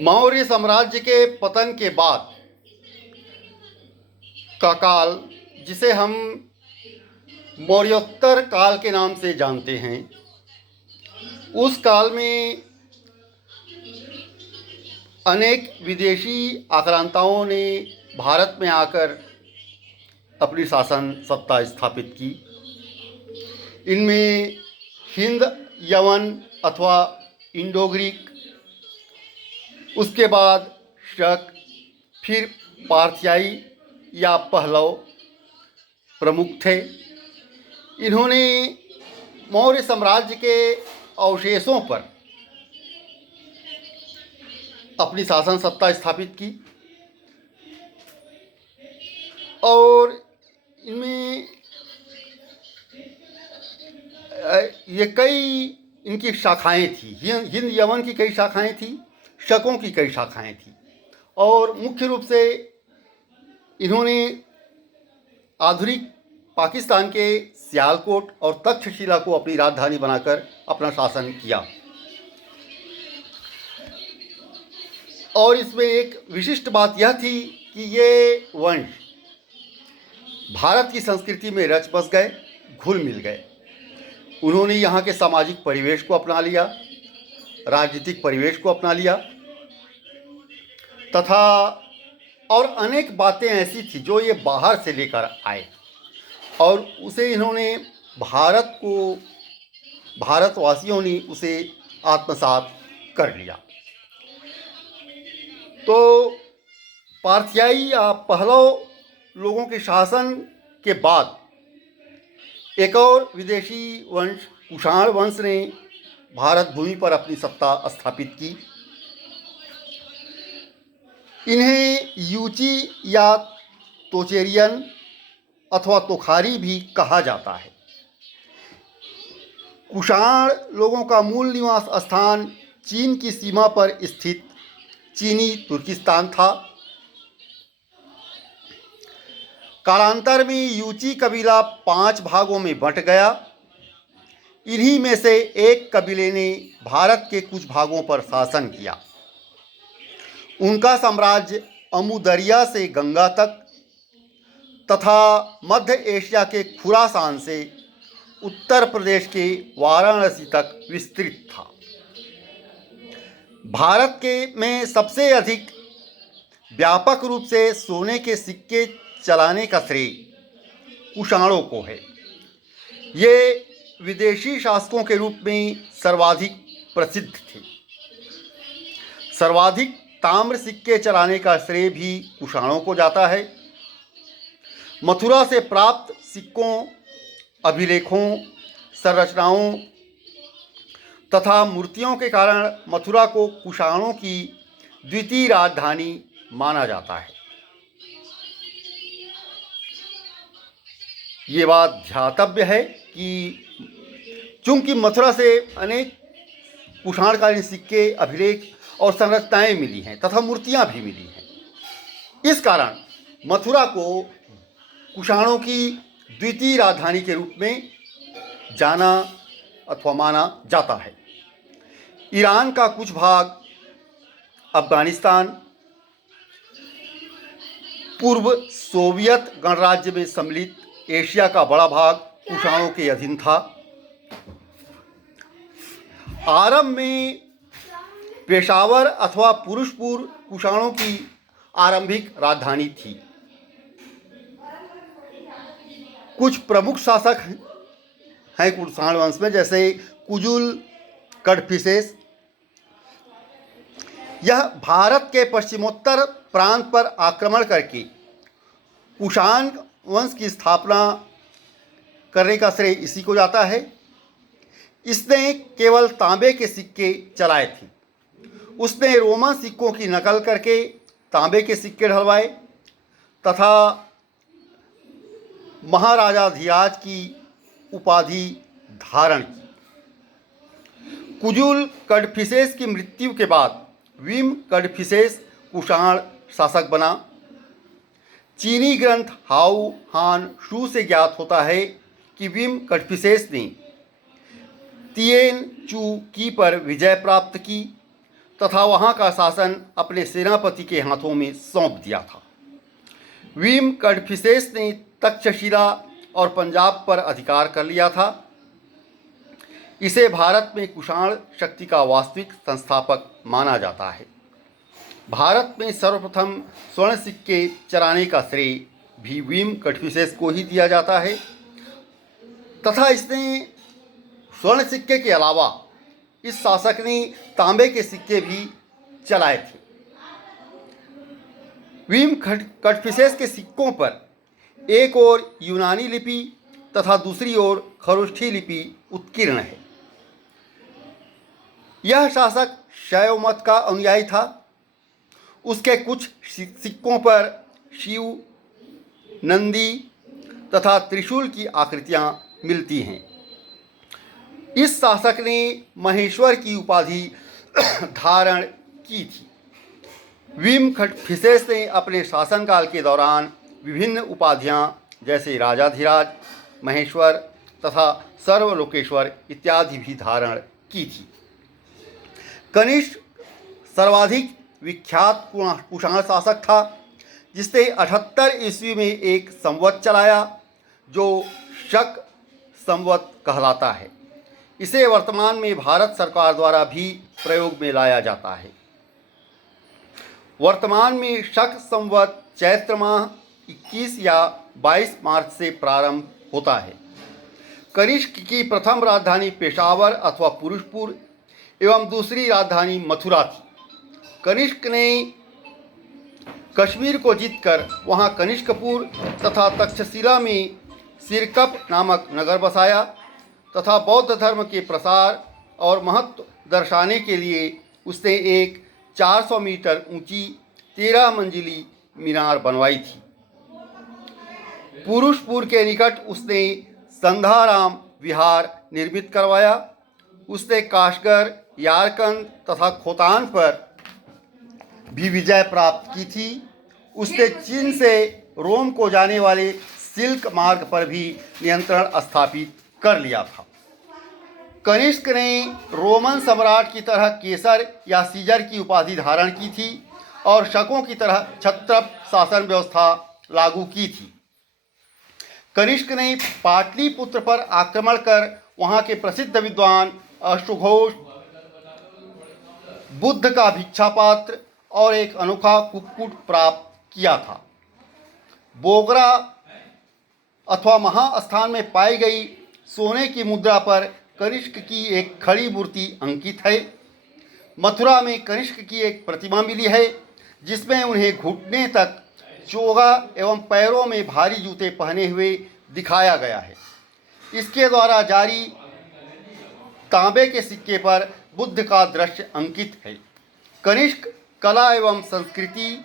मौर्य साम्राज्य के पतन के बाद का काल, जिसे हम मौर्योत्तर काल के नाम से जानते हैं, उस काल में अनेक विदेशी आक्रांताओं ने भारत में आकर अपनी शासन सत्ता स्थापित की। इनमें हिंद, यवन अथवा इंडो ग्रीक, उसके बाद शक, फिर पार्थियाई या पहलव प्रमुख थे। इन्होंने मौर्य साम्राज्य के अवशेषों पर अपनी शासन सत्ता स्थापित की और इनमें ये कई इनकी शाखाएं थी। हिंद यवन की कई शाखाएं थी, शकों की कई शाखाएं थी और मुख्य रूप से इन्होंने आधुनिक पाकिस्तान के सियालकोट और तक्षशिला को अपनी राजधानी बनाकर अपना शासन किया। और इसमें एक विशिष्ट बात यह थी कि ये वंश भारत की संस्कृति में रच बस गए, घुल मिल गए। उन्होंने यहाँ के सामाजिक परिवेश को अपना लिया, राजनीतिक परिवेश को अपना लिया तथा और अनेक बातें ऐसी थी जो ये बाहर से लेकर आए और उसे इन्होंने भारतवासियों ने उसे आत्मसात कर लिया। तो पार्थियाई या पहलव लोगों के शासन के बाद एक और विदेशी वंश कुषाण वंश ने भारत भूमि पर अपनी सत्ता स्थापित की। इन्हें यूची या तोचेरियन अथवा तोखारी भी कहा जाता है। कुषाण लोगों का मूल निवास स्थान चीन की सीमा पर स्थित चीनी तुर्किस्तान था। कालांतर में यूची कबीला 5 भागों में बंट गया। इन्हीं में से एक कबीले ने भारत के कुछ भागों पर शासन किया। उनका साम्राज्य अमू दरिया से गंगा तक तथा मध्य एशिया के खुरासान से उत्तर प्रदेश के वाराणसी तक विस्तृत था। भारत के में सबसे अधिक व्यापक रूप से सोने के सिक्के चलाने का श्रेय कुषाणों को है। ये विदेशी शासकों के रूप में सर्वाधिक प्रसिद्ध थे। सर्वाधिक ताम्र सिक्के चलाने का श्रेय भी कुषाणों को जाता है। मथुरा से प्राप्त सिक्कों, अभिलेखों, संरचनाओं तथा मूर्तियों के कारण मथुरा को कुषाणों की द्वितीय राजधानी माना जाता है। ये बात ध्यातव्य है कि चूंकि मथुरा से अनेक कुषाणकालीन सिक्के, अभिलेख और संरचनाएं मिली हैं तथा मूर्तियां भी मिली हैं, इस कारण मथुरा को कुषाणों की द्वितीय राजधानी के रूप में जाना अथवा माना जाता है। ईरान का कुछ भाग, अफगानिस्तान, पूर्व सोवियत गणराज्य में सम्मिलित एशिया का बड़ा भाग कुषाणों के अधीन था। आरंभ में पेशावर अथवा पुरुषपुर कुषाणों की आरंभिक राजधानी थी। कुछ प्रमुख शासक हैं कुषाण वंश में, जैसे कुजुल कडफिसेस। यह भारत के पश्चिमोत्तर प्रांत पर आक्रमण करके कुषाण वंश की स्थापना करने का श्रेय इसी को जाता है। इसने केवल तांबे के सिक्के चलाए थे। उसने रोमन सिक्कों की नकल करके तांबे के सिक्के ढलवाए तथा महाराजाधिराज की उपाधि धारण की। कुजुल कडफिसेस की मृत्यु के बाद विम कडफिसेस कुषाण शासक बना। चीनी ग्रंथ हाउ हान शू से ज्ञात होता है कि विम कडफिसेस ने तिएन चू की पर विजय प्राप्त की तथा वहाँ का शासन अपने सेनापति के हाथों में सौंप दिया था। वीम कड़फिसेस ने तक्षशिला और पंजाब पर अधिकार कर लिया था। इसे भारत में कुषाण शक्ति का वास्तविक संस्थापक माना जाता है। भारत में सर्वप्रथम स्वर्ण सिक्के चराने का श्रेय भी वीम कड़फिसेस को ही दिया जाता है तथा इसने स्वर्ण सिक्के के अलावा इस शासक ने तांबे के सिक्के भी चलाए थे। वीम कड़फिसेस के सिक्कों पर एक ओर यूनानी लिपि तथा दूसरी ओर खरोष्ठी लिपि उत्कीर्ण है। यह शासक शैव मत का अनुयायी था। उसके कुछ सिक्कों पर शिव, नंदी तथा त्रिशूल की आकृतियां मिलती हैं। इस शासक ने महेश्वर की उपाधि धारण की थी। वीम कड़फिसेस ने अपने शासनकाल के दौरान विभिन्न उपाधियां जैसे राजाधिराज, महेश्वर तथा सर्वलोकेश्वर इत्यादि भी धारण की थी। कनिष्क सर्वाधिक विख्यात कुषाण शासक था जिसने 78 ईस्वी में एक संवत चलाया जो शक संवत कहलाता है। इसे वर्तमान में भारत सरकार द्वारा भी प्रयोग में लाया जाता है। वर्तमान में शक संवत चैत्र माह 21 या 22 मार्च से प्रारंभ होता है। कनिष्क की प्रथम राजधानी पेशावर अथवा पुरुषपुर एवं दूसरी राजधानी मथुरा थी। कनिष्क ने कश्मीर को जीतकर वहां कनिष्कपुर तथा तक्षशिला में सिरकप नामक नगर बसाया तथा बौद्ध धर्म के प्रसार और महत्व दर्शाने के लिए उसने एक 400 मीटर ऊंची 13 मंजिली मीनार बनवाई थी। पुरुषपुर के निकट उसने संधाराम विहार निर्मित करवाया। उसने काशगर, यारकंद तथा खोतान पर भी विजय प्राप्त की थी। उसने चीन से रोम को जाने वाले सिल्क मार्ग पर भी नियंत्रण स्थापित कर लिया था। कनिष्क ने रोमन सम्राट की तरह केसर या सीजर की उपाधि धारण की थी और शकों की तरह क्षत्रप शासन व्यवस्था लागू की थी। कनिष्क ने पाटलिपुत्र पर आक्रमण कर वहां के प्रसिद्ध विद्वान अश्वघोष, बुद्ध का भिक्षापात्र और एक अनोखा कुक्कुट प्राप्त किया था। बोगरा अथवा महास्थान में पाई गई सोने की मुद्रा पर कनिष्क की एक खड़ी मूर्ति अंकित है। मथुरा में कनिष्क की एक प्रतिमा मिली है जिसमें उन्हें घुटने तक चोगा एवं पैरों में भारी जूते पहने हुए दिखाया गया है। इसके द्वारा जारी तांबे के सिक्के पर बुद्ध का दृश्य अंकित है। कनिष्क कला एवं संस्कृति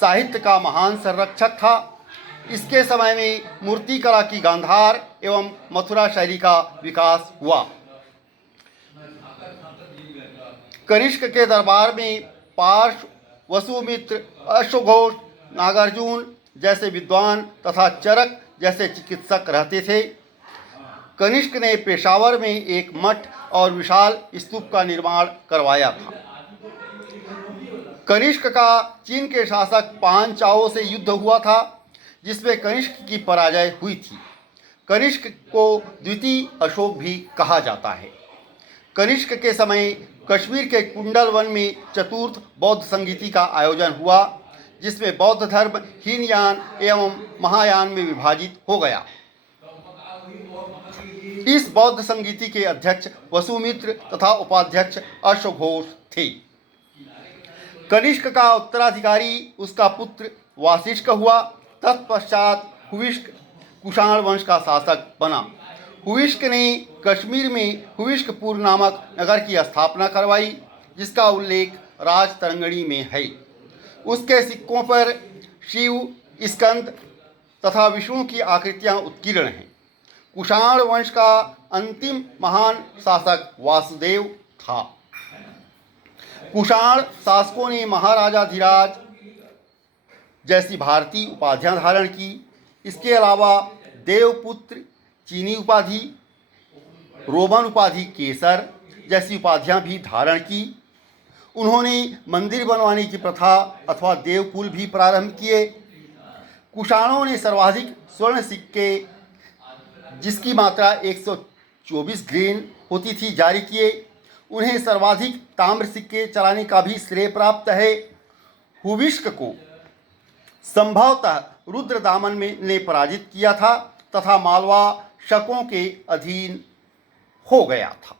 साहित्य का महान संरक्षक था। इसके समय में मूर्ति कला की गांधार एवं मथुरा शैली का विकास हुआ। कनिष्क के दरबार में पार्श, वसुमित्र, अश्वघोष, नागार्जुन जैसे विद्वान तथा चरक जैसे चिकित्सक रहते थे। कनिष्क ने पेशावर में एक मठ और विशाल स्तूप का निर्माण करवाया था। कनिष्क का चीन के शासक पान चाओ से युद्ध हुआ था जिसमें कनिष्क की पराजय हुई थी। कनिष्क को द्वितीय अशोक भी कहा जाता है। कनिष्क के समय कश्मीर के कुंडल वन में चतुर्थ बौद्ध संगीति का आयोजन हुआ जिसमें बौद्ध धर्म हीनयान एवं महायान में विभाजित हो गया। इस बौद्ध संगीति के अध्यक्ष वसुमित्र तथा उपाध्यक्ष अश्वघोष थे। कनिष्क का उत्तराधिकारी उसका पुत्र वासिष्क हुआ। तत्पश्चात हुविष्क कुषाण वंश का शासक बना। हुविष्क ने कश्मीर में हुविष्कपुर नामक नगर की स्थापना करवाई जिसका उल्लेख राजतरंगिणी में है। उसके सिक्कों पर शिव, स्कंद तथा विष्णु की आकृतियां उत्कीर्ण हैं। कुषाण वंश का अंतिम महान शासक वासुदेव था। कुषाण शासकों ने महाराजाधिराज जैसी भारतीय उपाधियां धारण की। इसके अलावा देवपुत्र चीनी उपाधि, रोमन उपाधि केसर जैसी उपाधियां भी धारण की। उन्होंने मंदिर बनवाने की प्रथा अथवा देवकुल भी प्रारंभ किए। कुषाणों ने सर्वाधिक स्वर्ण सिक्के, जिसकी मात्रा 124 ग्रेन होती थी, जारी किए। उन्हें सर्वाधिक ताम्र सिक्के चलाने का भी श्रेय प्राप्त है। हुविष्क को संभवतः रुद्रदामन ने पराजित किया था तथा मालवा शकों के अधीन हो गया था।